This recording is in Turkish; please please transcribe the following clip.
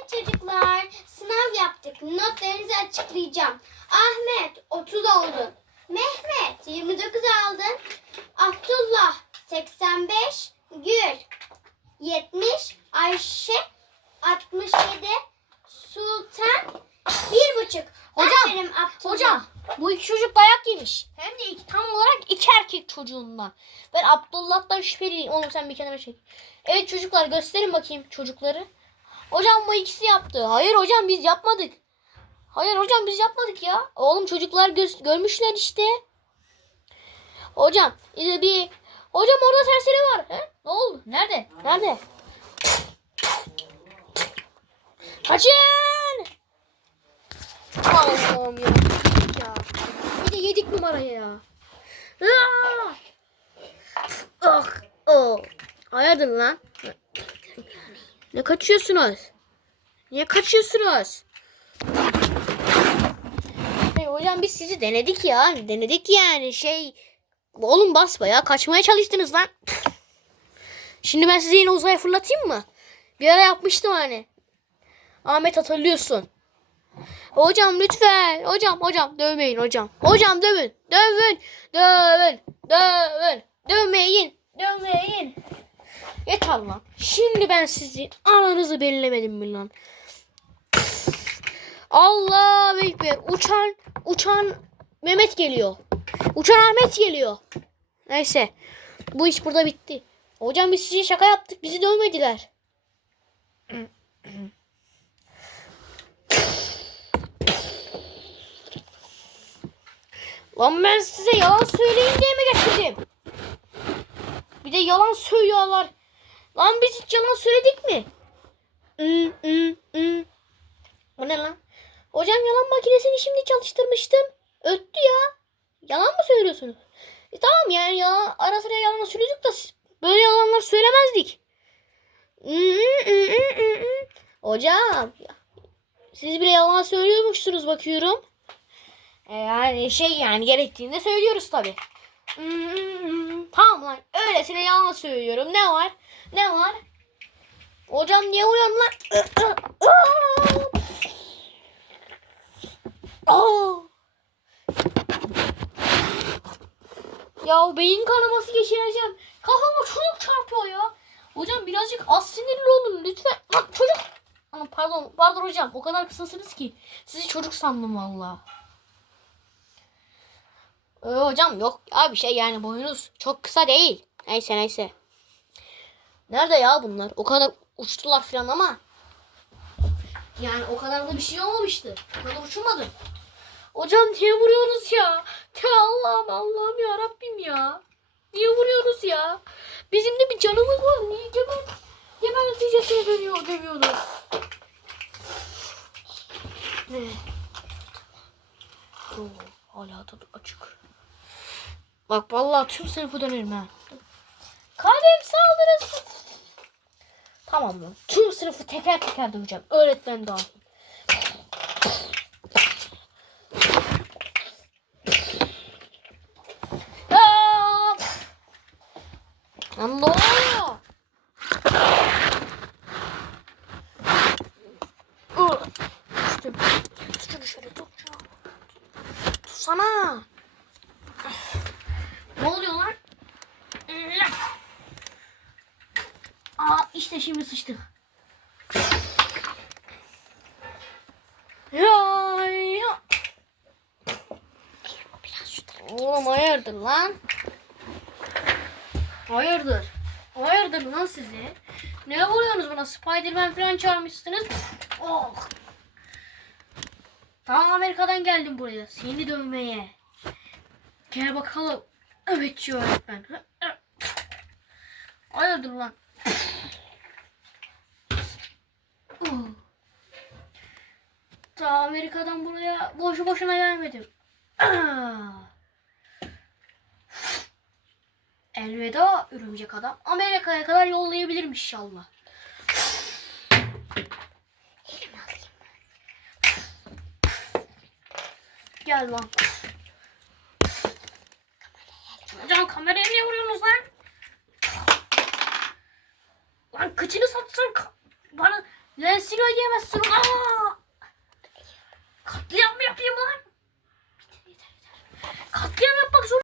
Evet çocuklar, sınav yaptık. Notlarınızı açıklayacağım. Ahmet 30 oldun. Mehmet 29 aldın. Abdullah 85. Gül 70. Ayşe 67. Sultan bir buçuk. Hocam, Aferin Abdullah. Hocam bu iki çocuk dayak yemiş. Hem de iki, tam olarak iki erkek çocuğundan. Ben Abdullah'tan şüpheliyim. Oğlum sen bir kenara çek. Evet çocuklar gösterin bakayım çocukları. Hocam bu ikisi yaptı. Hayır hocam biz yapmadık. Hayır hocam biz yapmadık ya. Oğlum çocuklar göz, görmüşler işte. Hocam e, bir hocam orada serseri var. He? Ne oldu? Nerede? Nerede? Kaçın! Allah'ım ya. ya. Bir de yedik numarayı ya. Aa! Ah, oh. Hayırdır lan? Ne kaçıyorsunuz? Niye kaçıyorsunuz? Hey hocam biz sizi denedik ya. Denedik yani şey. Oğlum basma ya. Kaçmaya çalıştınız lan. Şimdi ben sizi yine uzaya fırlatayım mı? Bir ara yapmıştım hani. Ahmet hatırlıyorsun. Hocam lütfen. Hocam hocam dövmeyin hocam. Hocam dövün. Dövün. Dövün. Dövün. Dövmeyin. Dövmeyin. Yeter lan. Şimdi ben sizi aranızı belirlemedim mi lan? Allah ekber. Uçan uçan Mehmet geliyor. Uçan Ahmet geliyor. Neyse. Bu iş burada bitti. Hocam biz size şaka yaptık. Bizi dövmediler. Lan ben size yalan söyleyin diye mi getirdim? Bir de yalan söylüyorlar. Lan biz hiç yalan söyledik mi? Hmm, hmm, hmm. O ne lan? Hocam yalan makinesini şimdi çalıştırmıştım. Öttü ya. Yalan mı söylüyorsunuz? E tamam yani yalan, ara sıra yalan söylüyorduk da böyle yalanlar söylemezdik. Hmm, hmm, hmm, hmm, hmm. Hocam siz bile yalan söylüyormuşsunuz bakıyorum. E, yani şey yani gerektiğinde söylüyoruz tabi. Tamam lan öylesine yalan söylüyorum. Ne var? Ne var? Hocam niye uyandın lan? Aa! Ya beyin kanaması geçireceğim. Kafama çocuk çarpıyor ya. Hocam birazcık az sinirli olun lütfen. Lan çocuk. Ama pardon, pardon hocam. O kadar kısasınız ki. Sizi çocuk sandım valla. Ee, hocam yok ya bir şey yani boyunuz çok kısa değil. Neyse neyse. Nerede ya bunlar? O kadar uçtular falan ama. Yani o kadar da bir şey olmamıştı. O kadar uçmadı. Hocam niye vuruyoruz ya? Te Allah'ım Allah'ım ya Rabbim ya. Niye vuruyoruz ya? Bizim de bir canımız var. Niye geber geberticesine dönüyor dövüyoruz. Ne? Oo, hala tadı açık. Bak vallahi tüm sınıfı dönerim ha. Kalem saldırısı. Tamam lan. Tüm sınıfı teker teker döveceğim. Öğretmen dahil. Lan ne oluyor? Düştüm. Şunu şöyle tut. Tutsana. Ne oluyor lan? Aa işte şimdi sıçtık. Ya ya. Oğlum hayırdır lan? Hayırdır? Hayırdır lan sizi? Ne vuruyorsunuz bana? Spiderman falan çağırmışsınız. Oh. Tamam Amerika'dan geldim buraya. Seni dövmeye. Gel bakalım. Nöbetçi öğretmen. Hayırdır lan? Ta Amerika'dan buraya boşu boşuna gelmedim. Elveda örümcek adam. Amerika'ya kadar yollayabilirim inşallah. Gel lan. Hocam kameraya niye vuruyorsunuz lan? Lan kıçını satsan bana Lan sil ödeyemezsin. Aa! Katliam mı yapayım lan? Yeter yeter. Katliam yapmak zorunda.